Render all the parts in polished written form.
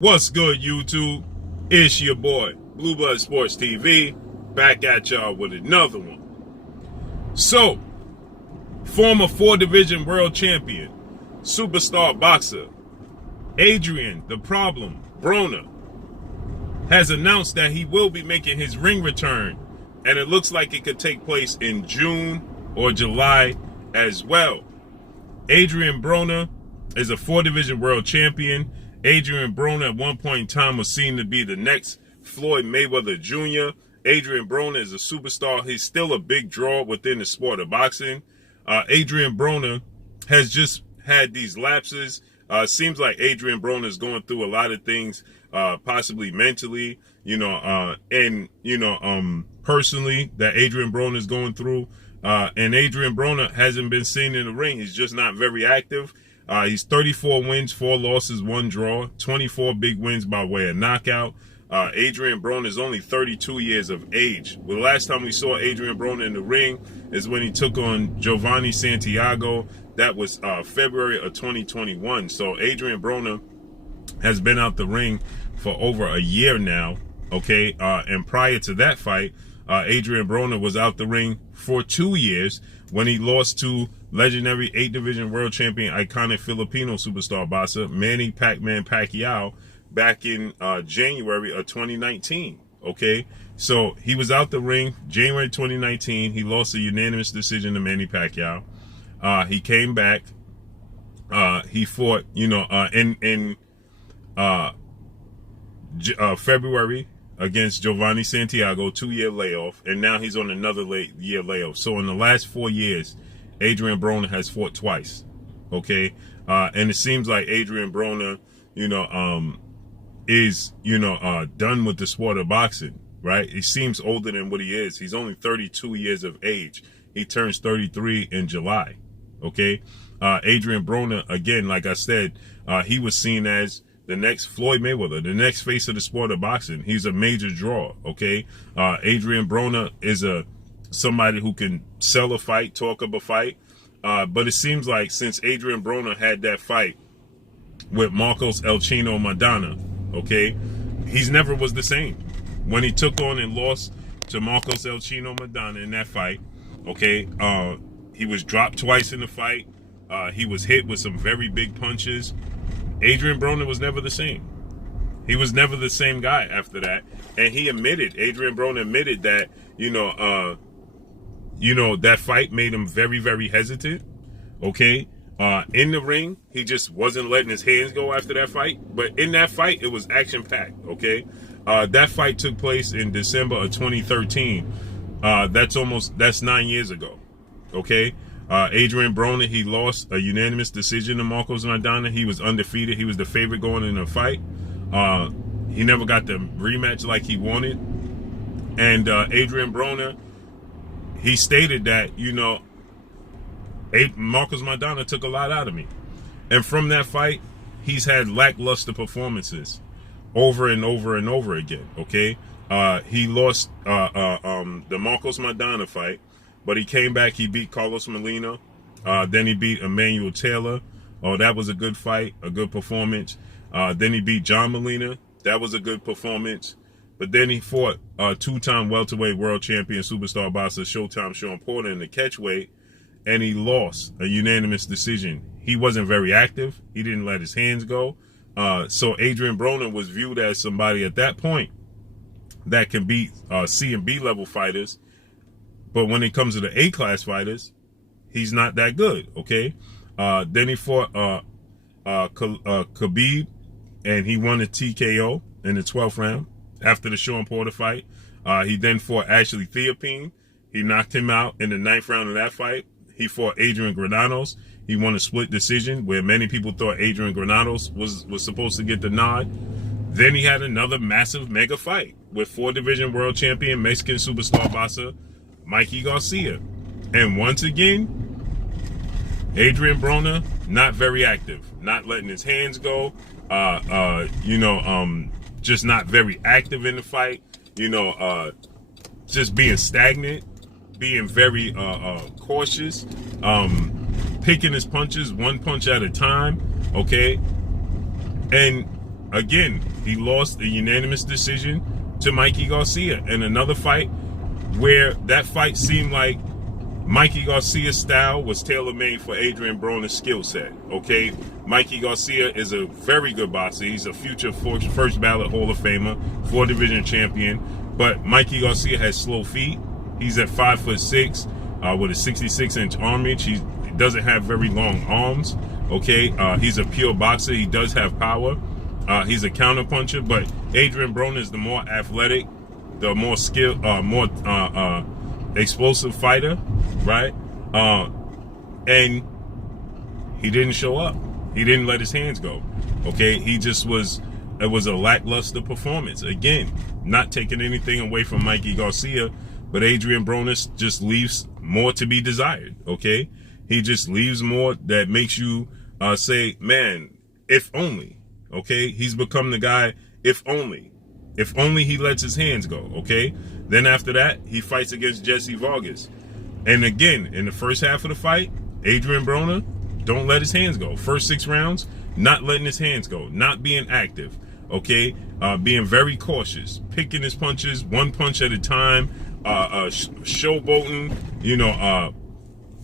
What's good, YouTube? It's your boy, Blue Blood Sports TV, back at y'all with another one. So, former 4-division world champion, superstar boxer, Adrien "The Problem" Broner, has announced that he will be making his ring return, and it looks like it could take place in June or July as well. Adrien Broner is a 4-division world champion. Adrien Broner at one point in time was seen to be the next Floyd Mayweather Jr. Adrien Broner is a superstar. He's still a big draw within the sport of boxing. Adrien Broner has just had these lapses. Seems like Adrien Broner is going through a lot of things, possibly mentally, personally, that Adrien Broner is going through. And Adrien Broner hasn't been seen in the ring. He's just not very active. He's 34 wins, 4 losses, 1 draw, 24 big wins by way of knockout. Adrien Broner is only 32 years of age. The last time we saw Adrien Broner in the ring is when he took on Giovanni Santiago. That was February of 2021. So Adrien Broner has been out the ring for over a year now, okay? And prior to that fight, Adrien Broner was out the ring for 2 years when he lost to legendary 8-division world champion, iconic Filipino superstar boxer Manny Pac-Man Pacquiao back in January of 2019. Okay, so he was out the ring January 2019. He lost a unanimous decision to Manny Pacquiao. He came back. He fought, in February against Giovanni Santiago, 2-year layoff, and now he's on another year layoff. So in the last 4 years, Adrien Broner has fought twice. Okay, and it seems like Adrien Broner, is done with the sport of boxing. Right? He seems older than what he is. He's only 32 years of age. He turns 33 in July. Okay, Adrien Broner, again, like I said, he was seen as the next Floyd Mayweather, the next face of the sport of boxing. He's a major draw, okay? Adrien Broner is somebody who can sell a fight, talk up a fight. But it seems like since Adrien Broner had that fight with Marcos El Chino Maidana, okay, he's never was the same. When he took on and lost to Marcos El Chino Maidana in that fight, okay, he was dropped twice in the fight. He was hit with some very big punches. Adrien Broner was never the same. He was never the same guy after that. And he admitted, Adrien Broner admitted that, that fight made him very, very hesitant. Okay. In the ring, he just wasn't letting his hands go after that fight. But in that fight, it was action-packed. Okay. That fight took place in December of 2013. That's 9 years ago. Okay. Adrien Broner, he lost a unanimous decision to Marcos Maidana. He was undefeated. He was the favorite going in the fight. He never got the rematch like he wanted. And Adrien Broner, he stated that, Marcos Maidana took a lot out of me. And from that fight, he's had lackluster performances over and over and over again, okay? He lost the Marcos Maidana fight. But he came back, he beat Carlos Molina. Then he beat Emmanuel Taylor. Oh, that was a good fight, a good performance. Then he beat John Molina. That was a good performance. But then he fought 2-time welterweight world champion superstar boxer Showtime Sean Porter in the catchweight, and he lost a unanimous decision. He wasn't very active. He didn't let his hands go. So Adrien Broner was viewed as somebody at that point that can beat C and B level fighters. But when it comes to the A-class fighters, he's not that good, okay? Then he fought Khabib, and he won a TKO in the 12th round after the Sean Porter fight. He then fought Ashley Theopine. He knocked him out in the 9th round of that fight. He fought Adrian Granados. He won a split decision where many people thought Adrian Granados was supposed to get the nod. Then he had another massive mega fight with 4-division world champion Mexican superstar boxer Mikey Garcia. And once again, Adrien Broner, not very active, not letting his hands go, just not very active in the fight, just being stagnant, being very cautious, picking his punches one punch at a time, okay? And again, he lost a unanimous decision to Mikey Garcia in another fight where that fight seemed like Mikey Garcia's style was tailor-made for Adrien Broner's skill set, okay? Mikey Garcia is a very good boxer. He's a future first ballot Hall of Famer, 4-division champion. But Mikey Garcia has slow feet. He's at 5'6", with a 66-inch arm reach. He doesn't have very long arms, okay? He's a pure boxer. He does have power. He's a counterpuncher, but Adrien Broner is the more athletic, the more skilled, more explosive fighter, right? And he didn't show up. He didn't let his hands go. Okay, it was a lackluster performance. Again, not taking anything away from Mikey Garcia, but Adrien Broner just leaves more to be desired. Okay, he just leaves more that makes you say, man, if only. Okay, he's become the guy. If only he lets his hands go. Okay, then after that he fights against Jesse Vargas, and again in the first half of the fight, Adrien Broner don't let his hands go. First 6 rounds, not letting his hands go, not being active. Okay, being very cautious, picking his punches one punch at a time, showboating,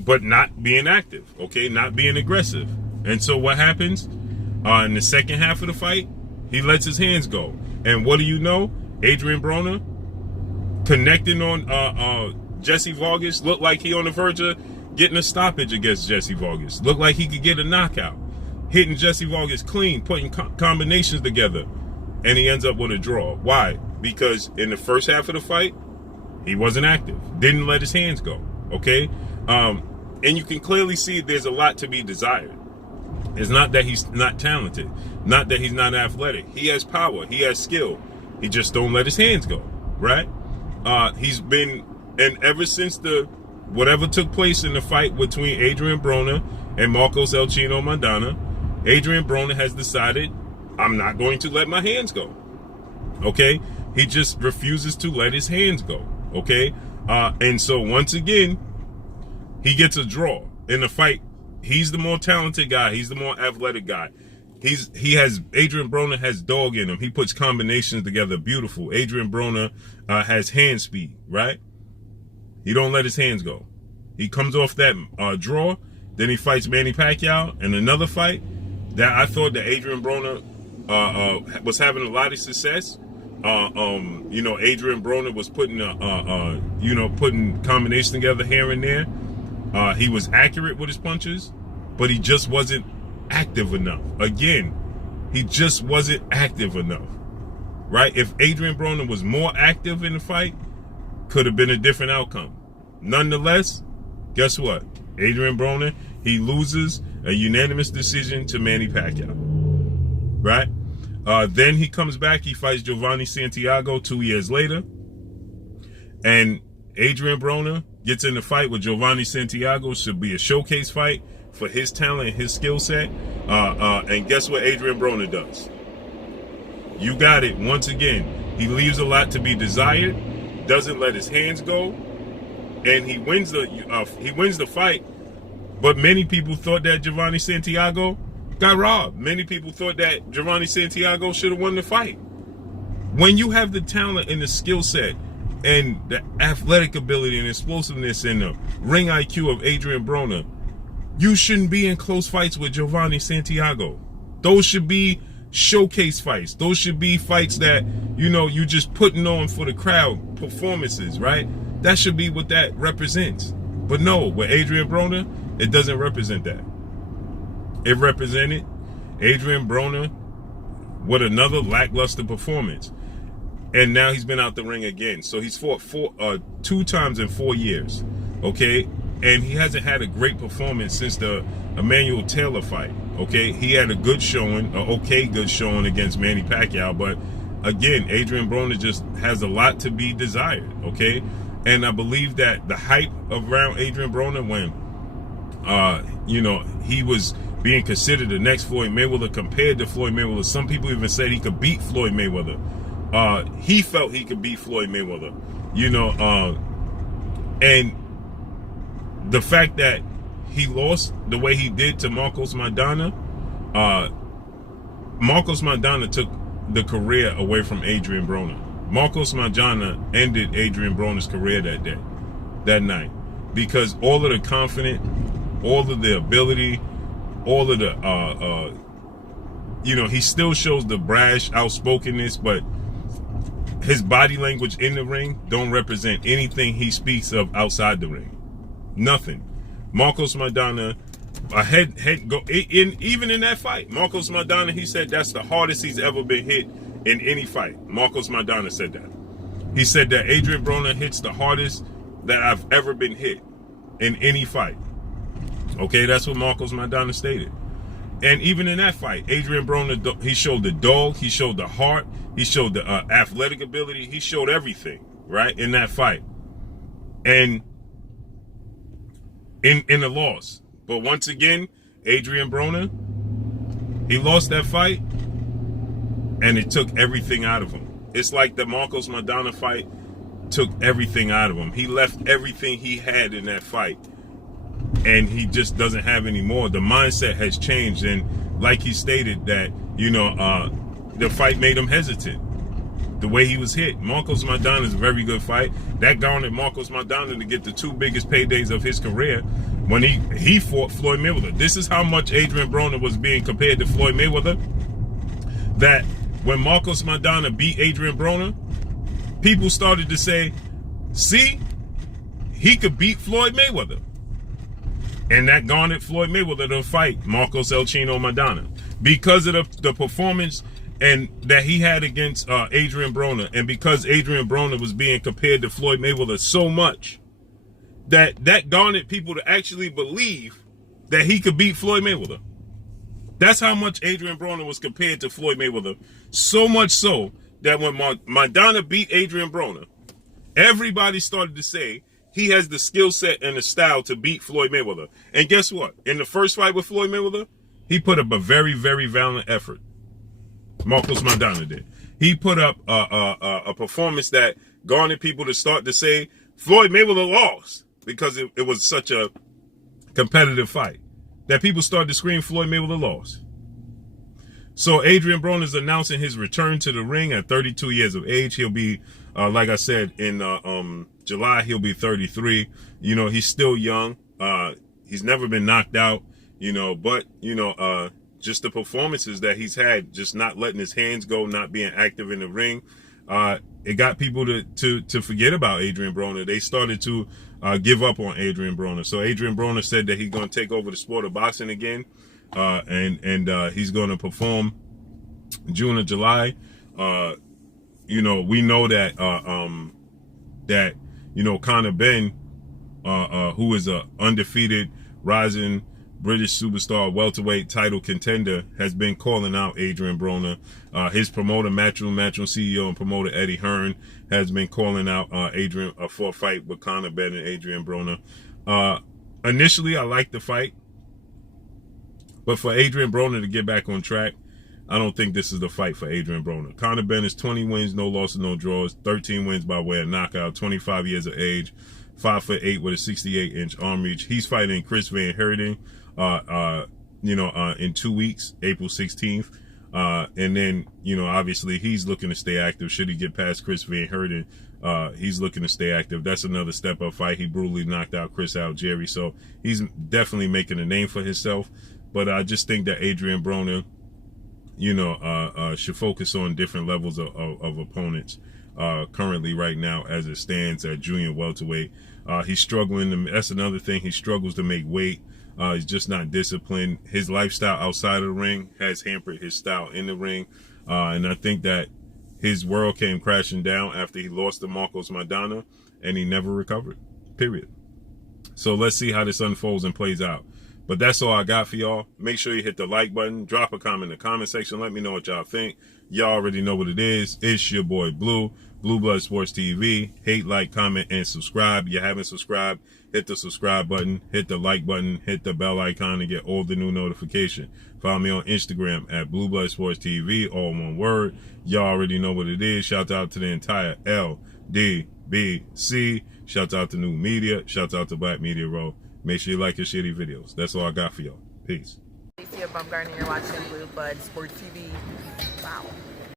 but not being active. Okay, not being aggressive. And so what happens in the second half of the fight? He lets his hands go. And what do you know? Adrien Broner connecting on Jesse Vargas. Looked like he on the verge of getting a stoppage against Jesse Vargas. Looked like he could get a knockout. Hitting Jesse Vargas clean, putting combinations together. And he ends up with a draw. Why? Because in the first half of the fight, he wasn't active. Didn't let his hands go. Okay? And you can clearly see there's a lot to be desired. It's not that he's not talented, not that he's not athletic. He has power, he has skill. He just don't let his hands go, right? He's been, and ever since whatever took place in the fight between Adrien Broner and Marcos El Chino Maidana, Adrien Broner has decided, I'm not going to let my hands go. Okay? He just refuses to let his hands go. Okay? And so once again, he gets a draw in the fight. He's the more talented guy. He's the more athletic guy. Adrien Broner has dog in him. He puts combinations together beautiful. Adrien Broner has hand speed, right? He don't let his hands go. He comes off that draw. Then he fights Manny Pacquiao in another fight that I thought that Adrien Broner was having a lot of success. Adrien Broner was putting putting combinations together here and there. He was accurate with his punches, but he just wasn't active enough. Again, he just wasn't active enough, right? If Adrien Broner was more active in the fight, could have been a different outcome. Nonetheless, guess what? Adrien Broner, he loses a unanimous decision to Manny Pacquiao, right? Then he comes back, he fights Giovanni Santiago 2 years later, and Adrien Broner gets in the fight with Giovanni Santiago. Should be a showcase fight for his talent and his skill set. And guess what Adrien Broner does? You got it. Once again, he leaves a lot to be desired, doesn't let his hands go, and he wins the fight. But many people thought that Giovanni Santiago got robbed. Many people thought that Giovanni Santiago should have won the fight. When you have the talent and the skill set and the athletic ability and explosiveness and the ring IQ of Adrien Broner, you shouldn't be in close fights with Giovanni Santiago. Those should be showcase fights. Those should be fights that, you just putting on for the crowd, performances, right? That should be what that represents. But no, with Adrien Broner, it doesn't represent that. It represented Adrien Broner with another lackluster performance. And now he's been out the ring again. So he's fought 2 times in 4 years, okay? And he hasn't had a great performance since the Emmanuel Taylor fight, okay? He had a good showing, good showing against Manny Pacquiao. But again, Adrien Broner just has a lot to be desired, okay? And I believe that the hype around Adrien Broner when, he was being considered the next Floyd Mayweather compared to Floyd Mayweather. Some people even said he could beat Floyd Mayweather. He felt he could beat Floyd Mayweather, and the fact that he lost the way he did to Marcos Maidana, Marcos Maidana took the career away from Adrien Broner. Marcos Maidana ended Adrien Broner's career that night, because all of the confidence, all of the ability, all of the he still shows the brash outspokenness, but his body language in the ring don't represent anything he speaks of outside the ring. Nothing. Marcos Maidana, even in that fight, Marcos Maidana, he said that's the hardest he's ever been hit in any fight. Marcos Maidana said that. He said that Adrien Broner hits the hardest that I've ever been hit in any fight. Okay, that's what Marcos Maidana stated. And even in that fight, Adrien Broner, he showed the dog, he showed the heart, he showed the athletic ability, he showed everything, right, in that fight. And in the loss. But once again, Adrien Broner, he lost that fight, and it took everything out of him. It's like the Marcos Maidana fight took everything out of him. He left everything he had in that fight, and he just doesn't have any more. The mindset has changed, and like he stated that, the fight made him hesitant. The way he was hit. Marcos Maidana is a very good fight. That garnered Marcos Maidana to get the 2 biggest paydays of his career when he fought Floyd Mayweather. This is how much Adrien Broner was being compared to Floyd Mayweather, that when Marcos Maidana beat Adrien Broner, people started to say, see, he could beat Floyd Mayweather. And that garnered Floyd Mayweather to fight Marcos El Chino Maidana because of the performance and that he had against Adrien Broner, and because Adrien Broner was being compared to Floyd Mayweather so much that garnered people to actually believe that he could beat Floyd Mayweather. That's how much Adrien Broner was compared to Floyd Mayweather, so much so that when Maidana beat Adrien Broner, everybody started to say he has the skill set and the style to beat Floyd Mayweather. And guess what? In the first fight with Floyd Mayweather, he put up a very, very valiant effort. Marcos Maidana did. He put up a performance that garnered people to start to say Floyd Mayweather lost, because it was such a competitive fight that people started to scream Floyd Mayweather lost. So Adrien Broner is announcing his return to the ring at 32 years of age. He'll be, like I said, in July, he'll be 33. He's still young. He's never been knocked out, but, just the performances that he's had, just not letting his hands go, not being active in the ring, it got people to forget about Adrien Broner. They started to give up on Adrien Broner. So Adrien Broner said that he's going to take over the sport of boxing again, and he's going to perform June or July. We know that Conor Ben, who is a undefeated rising British superstar welterweight title contender, has been calling out Adrien Broner. His promoter, Matchroom CEO and promoter Eddie Hearn, has been calling out Adrien for a fight with Conor Ben and Adrien Broner. Initially, I liked the fight, but for Adrien Broner to get back on track, I don't think this is the fight for Adrien Broner. Conor Ben is 20 wins, no losses, no draws, 13 wins by way of knockout, 25 years of age, 5'8" with a 68-inch arm reach. He's fighting Chris Van Heerden, in 2 weeks, April 16th. And then, obviously he's looking to stay active. Should he get past Chris Van Heerden, he's looking to stay active. That's another step-up fight. He brutally knocked out Chris Algieri, so he's definitely making a name for himself. But I just think that Adrien Broner, should focus on different levels of opponents currently right now as it stands at junior welterweight. He's struggling. That's another thing. He struggles to make weight. He's just not disciplined. His lifestyle outside of the ring has hampered his style in the ring. And I think that his world came crashing down after he lost to Marcos Maidana, and he never recovered, period. So let's see how this unfolds and plays out. But that's all I got for y'all. Make sure you hit the like button. Drop a comment in the comment section. Let me know what y'all think. Y'all already know what it is. It's your boy Blue, Blue Blood Sports TV. Hate, like, comment, and subscribe. If you haven't subscribed, hit the subscribe button, hit the like button, hit the bell icon to get all the new notification. Follow me on Instagram at Blue Blood Sports TV, all one word. Y'all already know what it is. Shout out to the entire LDBC. Shout out to New Media. Shout out to Black Media Row. Make sure you like and share these videos. That's all I got for y'all. Peace. Lacey Bumgarner, you're watching Blue Blood Sports TV. Wow.